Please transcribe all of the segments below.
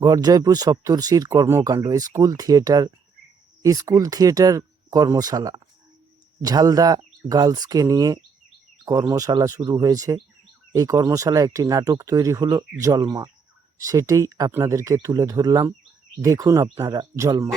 গড়জয়পুর সপ্তর্ষির কর্মকাণ্ড school theatre কর্মশালা। ঝালদা গার্লসকে নিয়ে কর্মশালা শুরু হয়েছে। এই কর্মশালায় একটি নাটক তৈরি হলো জলমা, সেটাই আপনাদেরকে তুলে ধরলাম। দেখুন আপনারা জলমা।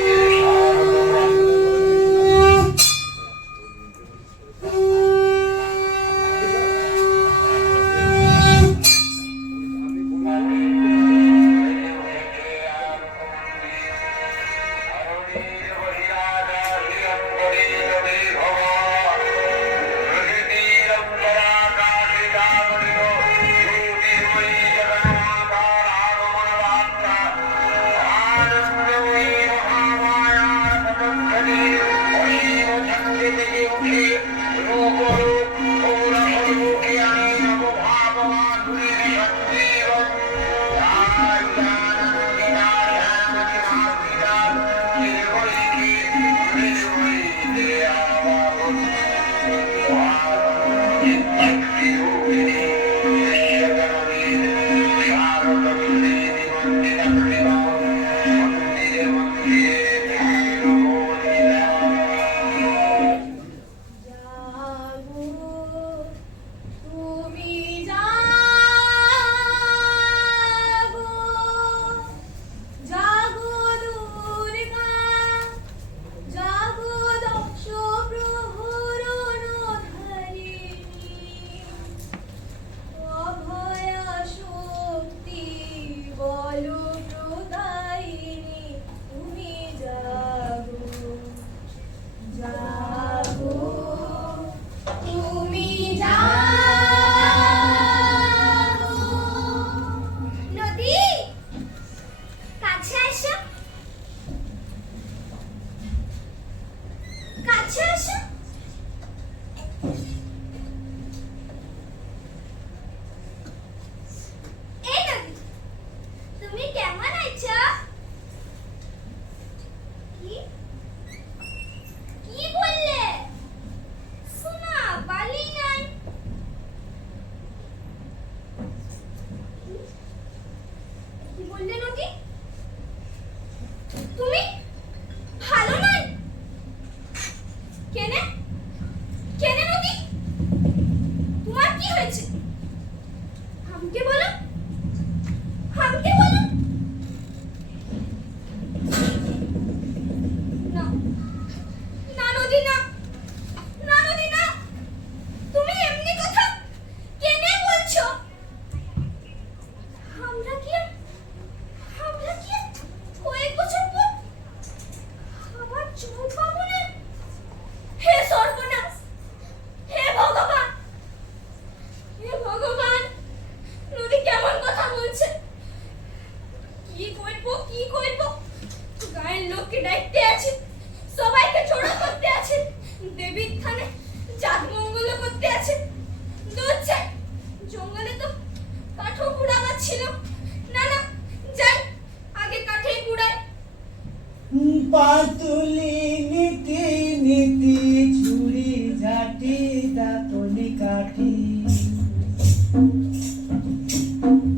পাতুলি নীতি নীতি ছুরি ঝাঁটি দাঁতনি কাঠি।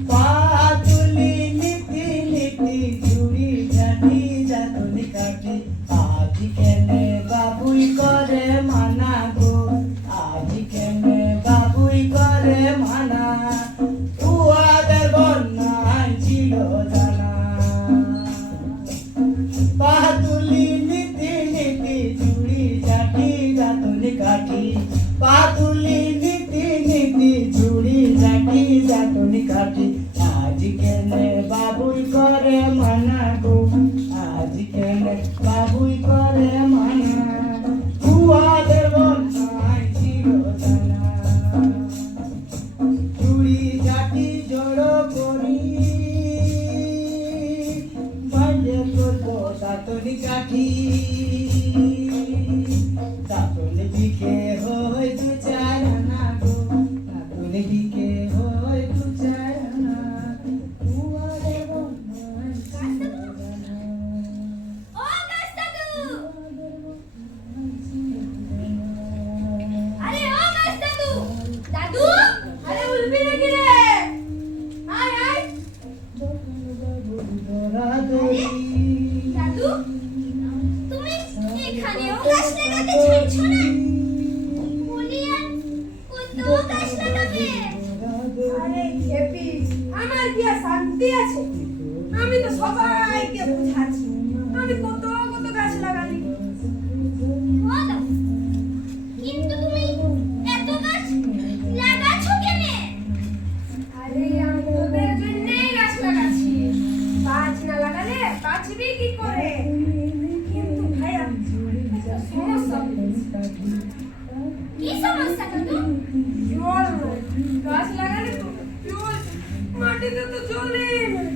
পাতুলি নীতি নীতি ছুরি ঝাঁটি দাঁতনি কাঠি। আজ কেনে বাবুই করে মানা গো, আজ কেনে বাবুই করে মানা। উহাদের বন্যায় ছিল জানা। পাতুলি নীতি নীতি ছুরি ঝাঁটি দাঁতনি কাঠি। পাতুলি নীতি নীতি ছুরি ঝাঁটি দাঁতনি কাঠি। আজ কেনে বাবুই করে মানা গো, আজ কেনে বাবুই করে মানা। উহাদের বন্যায় ছিল জানা। ছুরি ঝাঁটি জড়ো করি দাঁতনি কাঠি। দাঁতনি বিকে হয় দু চার আনা গো, দাঁতনি বিকে হয় দু চার আনা। দাদু, তুমি এখানেও গাছ লাগাতে চাইছো না? বলি আর কত গাছ লাগাবে? আরে খেপি, আমার কি আর শান্তি আছে? আমি তো সবাইকে বুঝাচ্ছি আমি কত কত গাছ লাগালি। ও দাদু, কিন্তু তুমি এত গাছ লাগাচ্ছো কেন? আরে আমি তোদের জন্যই গাছ লাগাচ্ছি। গাছ না লাগালে বাঁচবি কি করে? কিন্তু ভাইয়া একটা সমস্যা হয়েছে। কি সমস্যা দাদু? জল নাই। গাছ লাগালে তো জল, মাটিতে তো জলই নেই।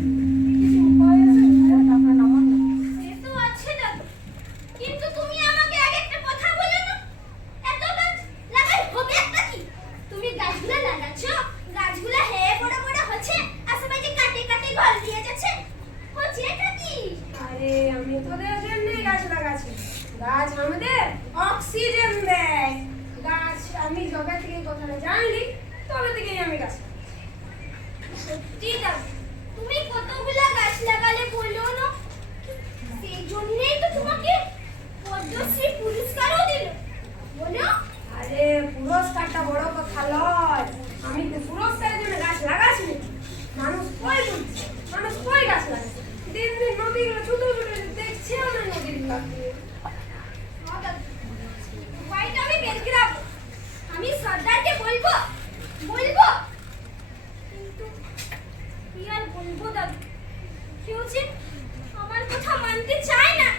কিছু উপায় আছে ভাইয়া? টাকা নামান না। সে তো আছে দাদু, কিন্তু তুমি আমাকে আগে একটা কথা বলো না। এত গাছ লাগাই হবে একটা কি? তুমি গাছগুলো লাগাচ্ছো, গাছগুলো হে বড় বড় হচ্ছে, আশেপাশে কাটে কাটে ঘর দিয়ে যাচ্ছে, হচ্ছে এটা কি? আরে আমি তোদের জন্যই গাছ লাগাচ্ছি। গাছ আমাদের অক্সিজেন দেয়। গাছ আমি যবে থেকে এই কথাটা জানলি তবে থেকেই আমি গাছ লাগাচ্ছি। সত্যি দাদু, তুমি কতগুলা গাছ লাগালে বলো না? সেই জন্যই তো তোমাকে পদ্মশ্রী পুরস্কারও দিল, বলো? আরে পুরস্কারটা বড় কথা নয়। আমি তো পুরস্কারের জন্য গাছ লাগাচ্ছি না। মানুষ কই বলছে, মানুষ কই গাছ লাগাচ্ছে। দিন দিন নদীগুলো ছোট ছোট দেখছে না নদীগুলো। হ্যাঁ দাদু, উপায়টা আমি বের করাবো। আমি সর্দারকে বলবো, বলবো, কিন্তু কি আর বলবো দাদু? কেউ যে আমার কথা মানতে চায় না।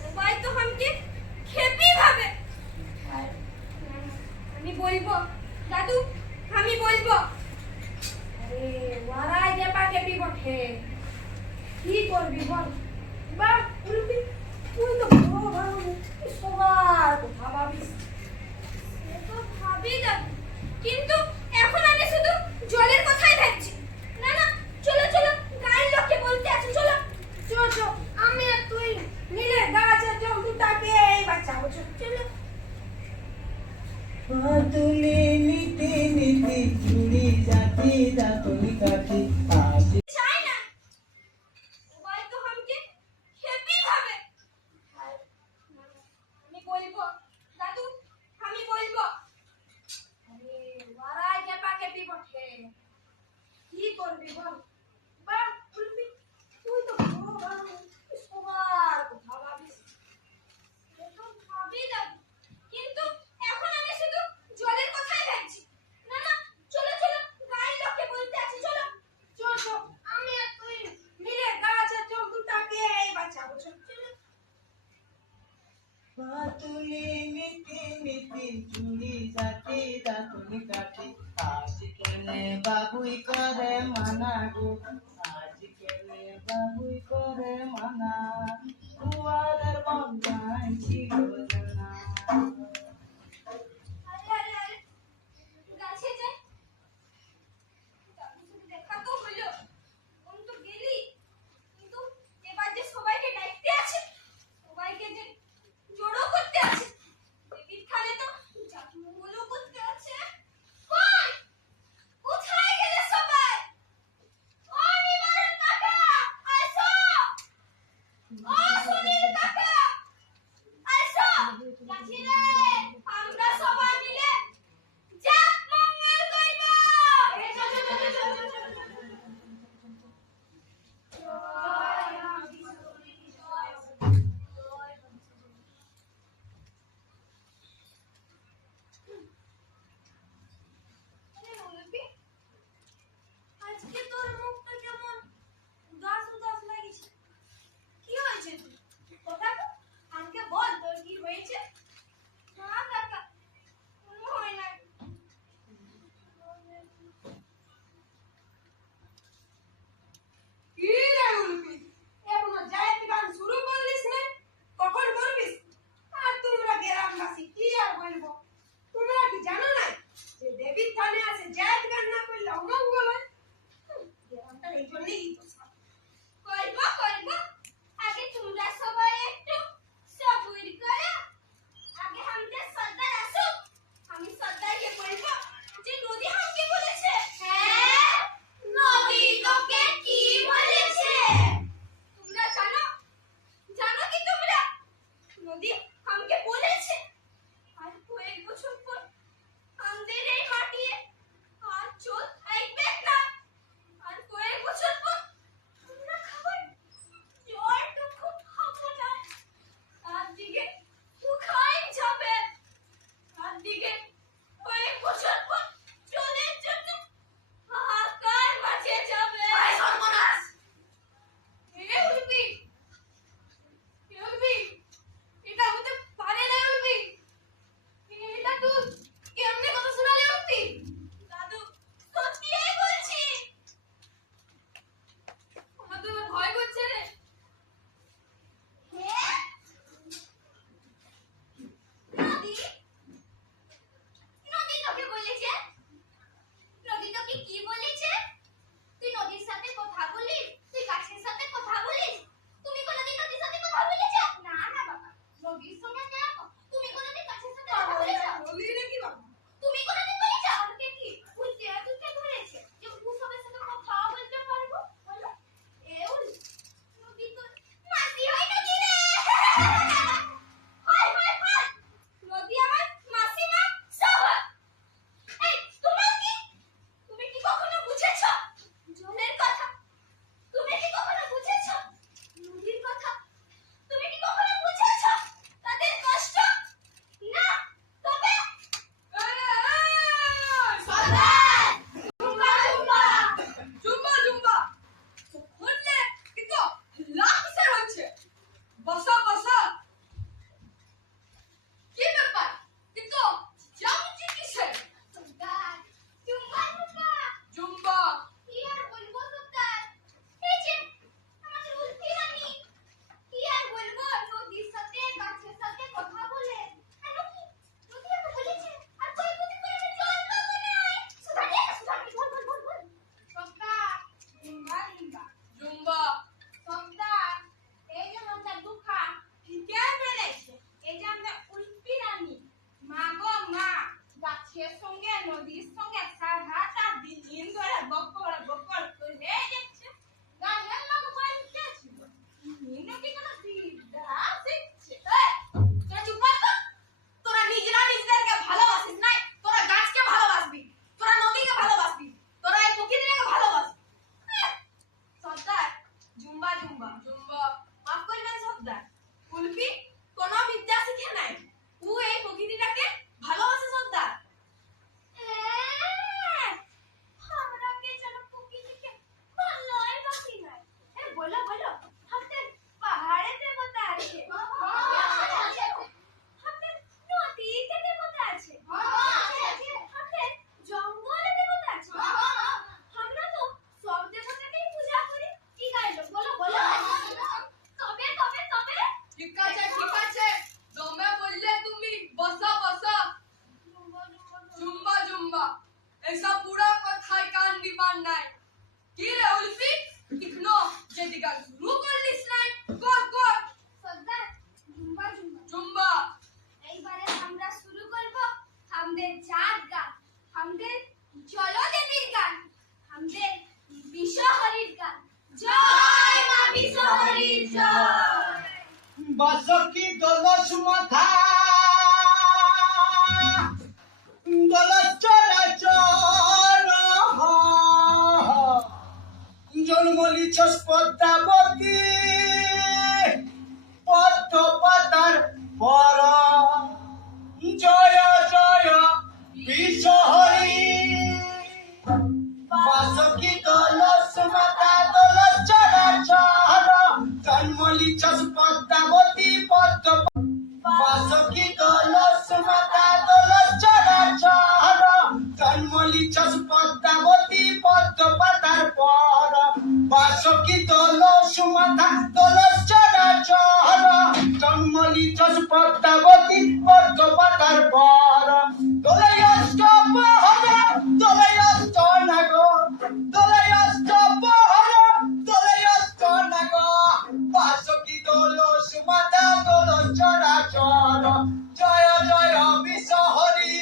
সবাই তো আমাকে খেপি ভাবে। আর আমি বলবো দাদু, আমি বলবো। আরে ওরাই দেবা কেপি বটে। কি করবি বল? বা বলবি তুই তো বড় ভালো সবার কথা ভাবিস। সে তো ভাবি দাদু, কিন্তু এখন আমি শুধু জলের কথাই ভাবছি। না না, চলো চলো, গায়ের লোককে বলতে আছে, চলো। চো চো, আমি আর তুই মিলে গাছের জল দুটাকে এই বাঁচাবো। চো চলো। তুলি নীতি নীতি চুড়ি জাতি দাঁতনি কাঠি আজ চাই না, সবাই তো আমাকে খেপি ভাবে। আর আমি বলবো দাদু, আমি বলবো। আরে ওরাই দেবা কেপি বটে। কি করবি বল? বা বলবি তুই তো বড় ভালো সবার কথা ভাবিস। সে তো ভাবি দাদু, কিন্তু এখন আমি শুধু জলের কথাই ভাবছি। না না, চলো চলো, গায়ের লোককে বলতে আছে, চলো। চো চো, আমি আর তুই মিলে গাছের জল দুটাকে এই বাঁচাবো। চো চলো। তুলি নীতি নীতি চুড়ি জাতি দাঁতনি কাঠি আজ কেনে বাবুই করে মানা গো আজ কেনে বাবুই করে মানা দুয়ারের বন্ধাই ছিল জানা আরে আরে আরে, গাছে যাই। দাদুর সাথে দেখা তো হলো, কোন তো গেলি, কিন্তু এবার যে সবাইকে ডাকতে আছে, সবাইকে যে জড়ো করতে আছে, দেবীর খানে তো জাদুগুলো করতে আছে। কই, কোথায় গেলে সবাই? ও নিবারণ কাকা, আসো। ও এটা শুরু করলি স্লাইড কর কর সর্দার জুম্বা জুম্বা জুম্বা এইবারে আমরা শুরু করব আমাদের জাত গান আমাদের জলদেবীর গান আমাদের বিশ্বহরির গান জয় মা বিশ্বহরির জয় বাসকি দলস মাথা দলস চরাচর জন্মলিছস পদ্মাবতী পদ্ম পাতার পর জয় জয় বিশ্বহরি বাসকি দলস মাথা দলস চরাচর জন্মলিছস পদ্মাবতী পদ্ম বাসকি দলস মাথা দলস চরাচর জন্মলিছস পদ্মাবতী পদ্ম পাতার পর বাসকি দলস মাথা দলস চরাচর জন্মলিছস পদ্মাবতী পদ্ম পাতার পর দোলয়ষ্ট পহর দোলয়ষ্ট নাগর দোলয়ষ্ট পহর দোলয়ষ্ট নাগর বাসকি দলস মাথা দলস চরাচর জয় জয় বিশ্বহরি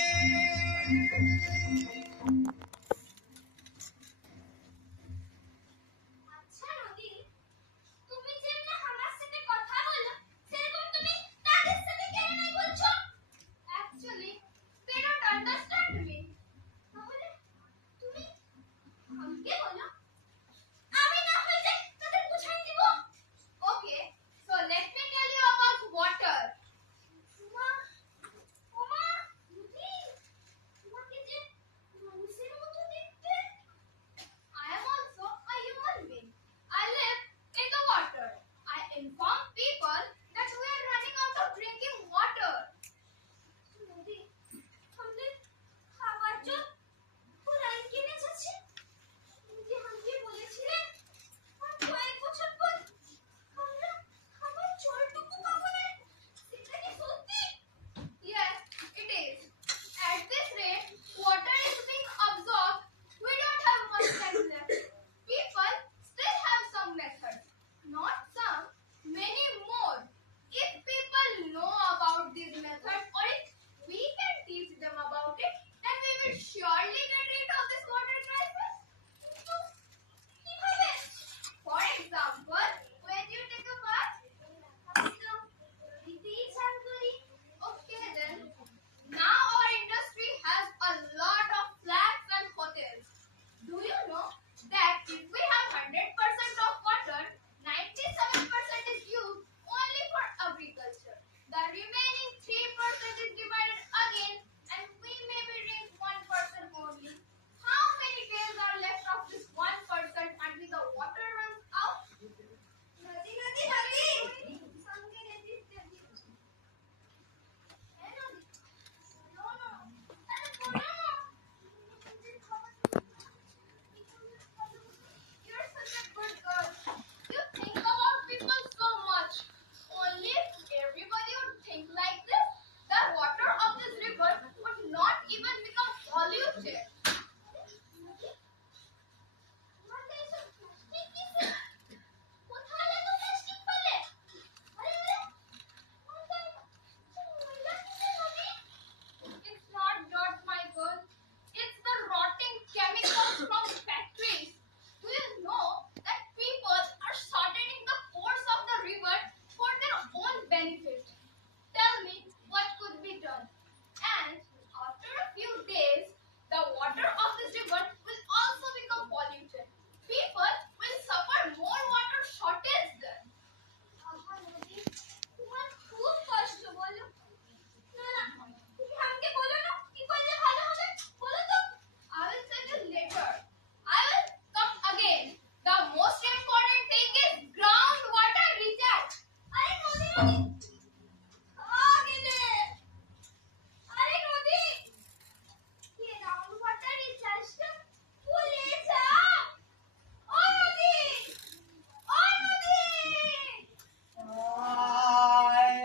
আচ্ছা নদী তুমি যেমন আমার সাথে কথা বলো সেরকম তুমি তাদের সাথে কেন নাই বলছো actually they don't understand me তাহলে তুমি আমাকে বলো আমি না হইলে তাদের বুঝাই দিব okay so let me tell you about water মা ওমা নদী তোমাকে যে মানুষের মতো দেখতে I am also a human being. I live in the water. I inform people that we are running out of drinking water. নদী, हमने খাবার জল পুরাই কিনে যাচ্ছে। নদী আমাকে বলেছিলেন আর কয়েক বছর পর আমরা খাবার জলটুকু পাবো না। সেটা কি সত্যি? Yes, it is. At this rate, water is being absorbed. We don't have much time left. People still have some methods. Not some, many more. If people know about these methods or if we can teach them about it, then we will surely get rid of this water crisis. So, কিভাবে? For example, when you take a bath, আমি তো দিতেই চান করি। Okay then. Now our industry has a lot of flats and hotels. Do you know that if we have 100% of water, 97% is used only for agriculture. The remaining 3% is divided again and we maybe drink 1% only. How many days are left of this 1% until the water runs out? Nadi, nadi, nadi. Sange nadi, nadi. Hey, nadi. No, no. Arey, bolo na. You're such a good girl. You think about people so much. Only if everybody would think like this, the water of this river would not even become polluted. মানে এসব plastic কিসে? কোথায় এত plastic পেলে? আরে আরে, কোথায়? ময়লা কিসে নদী? It's not dirt, Michael. It's the rotting chemicals from factories. Do you know that people are shortening the course of the river for their own benefit? Tell me what could be done. And after a few days, the water of this river will also become polluted. People will suffer more water shortage then. আহা নদী, তোমার খুব কষ্ট বলো। না না, তুমি আমাকে বলো না কি করলে ভালো হবে বলো তো। I will send you later. I will come again. The most important thing is groundwater recharge. আরে নদী নদী গেলে আরে নদী কি groundwater rechargeটা ভুলে যাও। ও নদী ও নদী আয়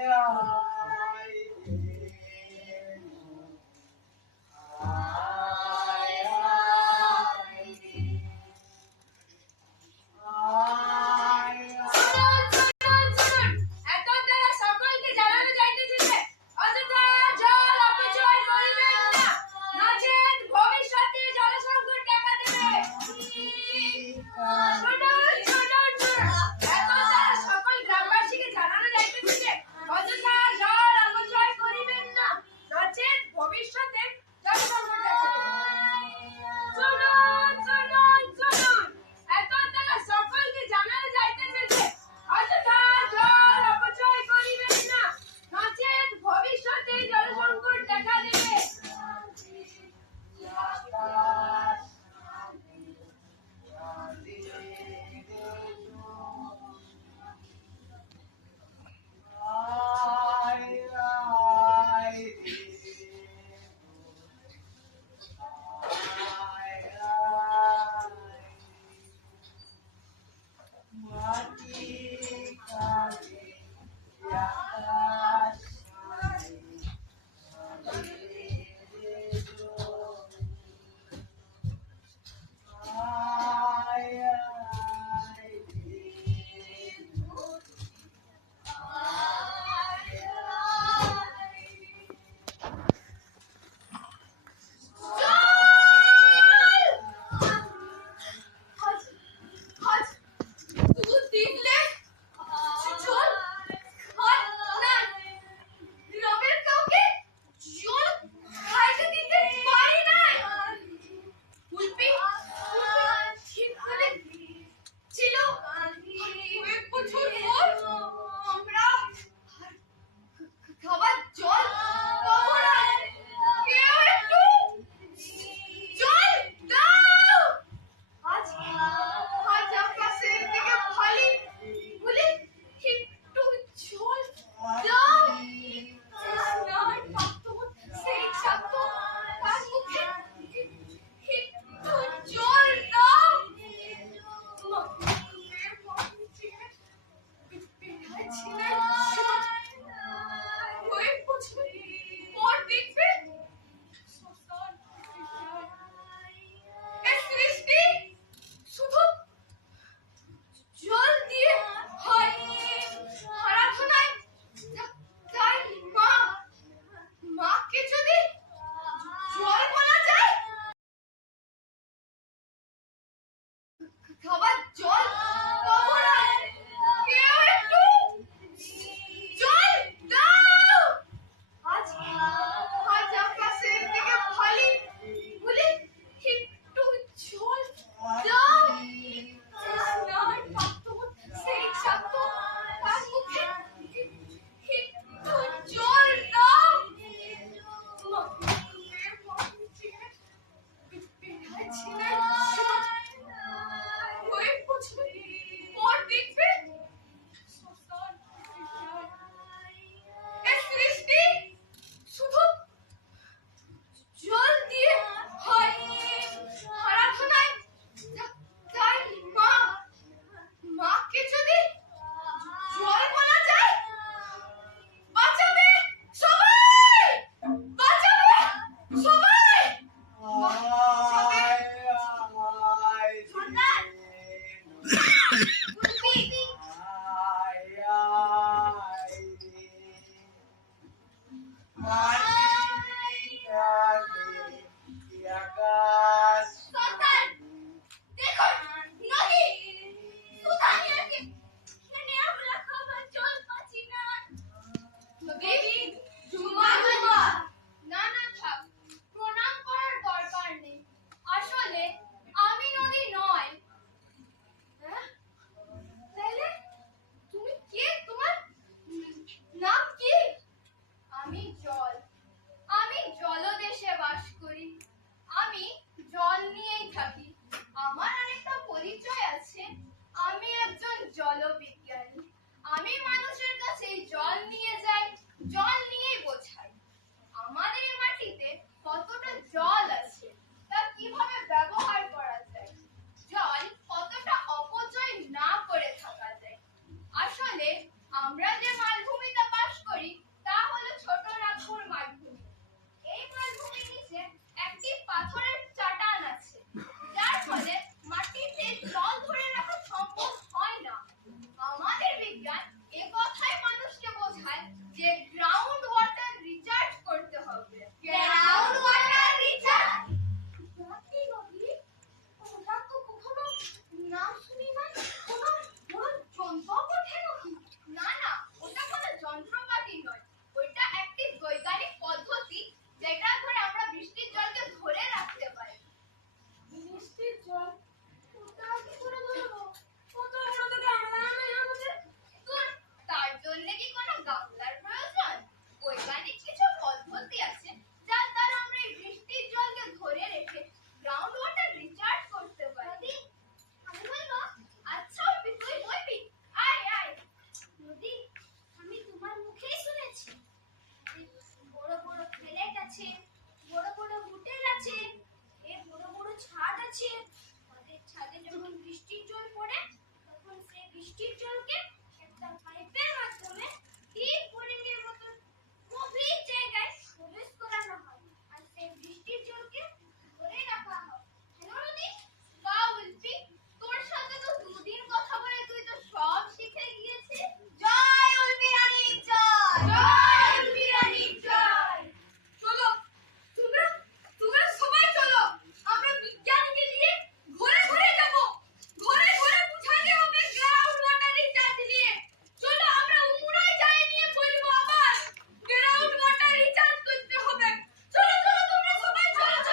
আয় আমি মানুষের কাছে জল নিয়ে যাই, জল নিয়েই বোঝাই। আমাদের এই মাটিতে কতটা জল আছে তা কিভাবে ব্যবহার করা যায়, জল কতটা অপচয় না করে থাকা যায়। আসলে আমরা যে মালভূমিতে বাস করি তা হলো ছোটনাগপুর মালভূমি। এই মালভূমির নিচে একটি পাথরের চাটান আছে, যার ফলে মাটিতে জল ধরে রাখা সম্ভব হয় না। আমাদের বিজ্ঞান এ কথাই মানুষকে বোঝায় যে গ্রাউন্ড ওয়াটার রিচার্জ করতে হবে। গ্রাউন্ড ওয়াটার রিচার্জ কি গবি? ওটা তো কখনো নাম শুনি নাই। কোনো বড় যন্ত্রপাতি নাকি? না না, ওটা কোনো যন্ত্রপাতি নয়, ওইটা একটি বৈজ্ঞানিক পদ্ধতি যেটা ধরে আমরা বৃষ্টির জলকে ধরে রাখতে পারি। বৃষ্টির জল ওটা কি করে ধরবো? কত বড় তো গামলা নাই আমাদের। তোর তার জন্য কি কোনো গামলার প্রয়োজন? বৈজ্ঞানিক কিছু পদ্ধতি আছে যার দ্বারা আমরা এই বৃষ্টির জলকে ধরে রেখে গ্রাউন্ড ওয়াটার রিচার্জ করতে পারি। আমি বলবো, আচ্ছা তুই বলবি? আয় আয়। নদী, আমি তোমার মুখেই শুনেছি বড় বড় প্লেট আছে, বড় বড় হোটেল আছে, এর বড় বড় ছাদ আছে। তাদের ছাদে যখন বৃষ্টির জল পড়ে তখন সেই বৃষ্টির জলকে একটা পাইপের মাধ্যমে ডিপ বোরিং এর মতন গভীর জায়গায় প্রবেশ করানো হয় আর সেই বৃষ্টির জলকে ধরে রাখা হয়। হ্যালো নদী, বাহ উল্পি, তোর সাথে তো দুদিন কথা বলে তুই তো সব শিখে গিয়েছিস। জয় উল্পি রানীর জয়, জয় উল্পি রানীর জয়। চলো তোমরা সবাই চলো, আমরা বিজ্ঞানকে নিয়ে ঘরে ঘরে যাব, ঘরে ঘরে বুঝাতে হবে গ্রাউন্ড ওয়াটার রিচার্জ নিয়ে। চলো আমরা উমরাই যাই নিয়ে বলবো আবার গ্রাউন্ড ওয়াটার রিচার্জ করতে হবে। চলো চলো তোমরা সবাই চলো।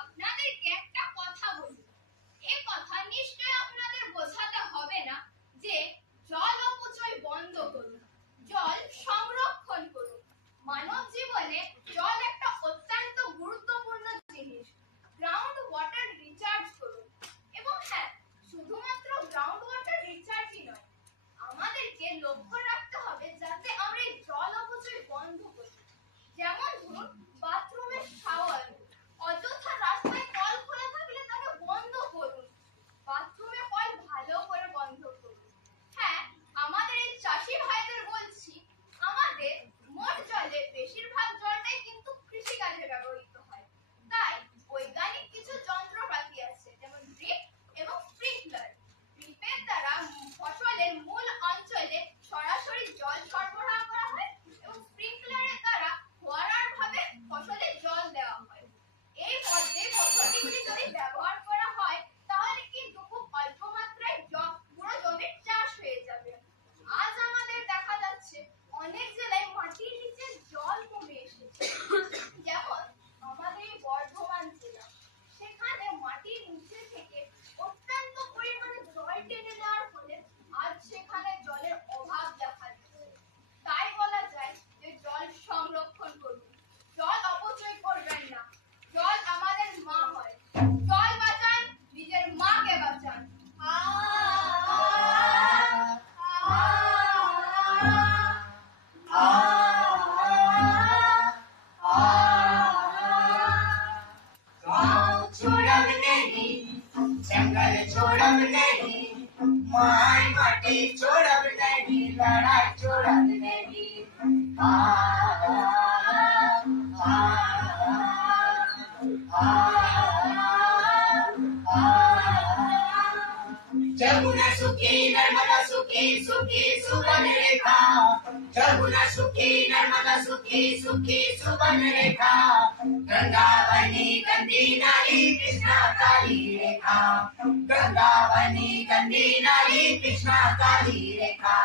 আপনাদেরকে একটা কথা বলি, এই কথা নিশ্চয় আপনাদের বোঝাতে হবে না যে জল অপচয় বন্ধ করুন, জল সংরক্ষণ করুন। মানব জীবনে জল একটা অত্যন্ত গুরুত্বপূর্ণ জিনিস। গ্রাউন্ড ওয়াটার রিচার্জ করুন। এবং হ্যাঁ, শুধুমাত্র গ্রাউন্ড ওয়াটার রিচার্জই নয়, আমাদেরকে লক্ষ্য রাখতে হবে যাতে আমরা এই জল অপচয় বন্ধ করি। যেমন ধরুন বাথরুমের শাওয়ার, অযথা রাস্তায় কল খোলা থাকলে তাকে বন্ধ করুন। বাথরুমে কল ভালো করে বন্ধ করুন। হ্যাঁ, আমাদের এই চাষি ভাইদের বলছি, আমাদের মোট জলের বেশিরভাগ জলটাই কিন্তু কৃষিকাজে ব্যবহৃত হয়। তাই বৈজ্ঞানিক কিছু যন্ত্রপাতি আছে, যেমন ড্রিপ এবং স্প্রিংকলার। ড্রিপের দ্বারা ফসলের মূল অঞ্চলে সরাসরি জল সরবরাহ করা হয় এবং স্প্রিংকলারের দ্বারা ফোয়ারার ভাবে ফসলে জল দেওয়া হয়। এই পদ্ধতিগুলি যদি ব্যবহার করা হয় তাহলে কিন্তু খুব অল্প মাত্রায় পুরো জমির চাষ হয়ে যাবে। আজ আমাদের দেখা যাচ্ছে অনেক জেলায় মাটির নিচে জল কমে এসেছে। যেমন আমাদের এই বর্ধমান জেলা, সেখানে মাটির নিচে থেকে অত্যন্ত পরিমাণে জল টেনে নেওয়ার ফলে আজ সেখানে জলের অভাব দেখা দিচ্ছে। তাই বলা যায় যে জল সংরক্ষণ করুন, জল অপচয় করবেন না। জল আমাদের মা হয়, জল বাঁচান, নিজের মাকে বাঁচান। गाँव छोड़ब नहीं, जंगल छोड़ब नहीं, माय माटी छोड़ब नहीं, लड़ाई छोड़ब नहीं। आ, आ, आ, आ, जमुना सुखी नर्मदा सुखी, सुखी सुबन रेखा। जमुना सुखी नर्मदा सुखी, सुखी सुबन रेखा। गंगा बनी गंदी नाली, कृष्णा काली रेखा। गंगा बनी गंदी नाली, कृष्णा काली रेखा।